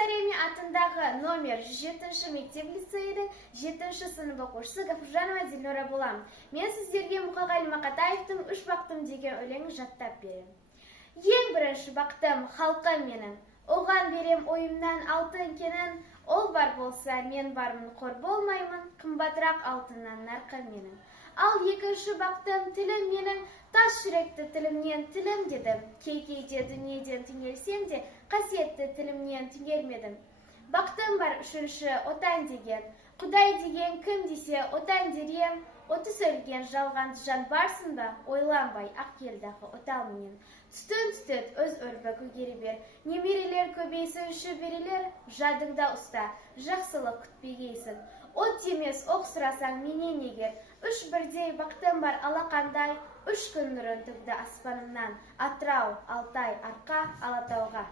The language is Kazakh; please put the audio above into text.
Царевне атындағы номер 7 мектеп лицейдің 7 сынып оқушысы Гафуржанова Дильнора болам. Мен сіздерге Мұқағали Мақатаевтың «Үш бақтым» деген өлеңін жаттап берем. Ең бірінші бақтым халқым менің, оған берем ойымнан алтын кенін. Ол бар болса, мен бармын, қор болмаймын, қымбатырақ алтыннан нарқым менің. Ал екінші бақтым тілім менің, тас жүректі тілімнен тілім дедім. Кей-кейде дүниеден түңелсем де, қасиетті тілімнен түңелмедім. Бақтым бар үшінші отан деген, Құдай деген кім десе отан дерем. Оты сөлген жалғанды жан барсын ба, ойланбай ақ елдағы отал менен. Түтін өз өрбі көгері бер, немерелер көбейсін шөберелер, жадыңда ұста, жақсылық күтпегейсін. От демес оқ сұрасаң менен егер, үш бірдей бақтым бар алақандай, үш күн нұрын төгді аспанымнан, Атырау, Алтай, Арқа, Алатауға.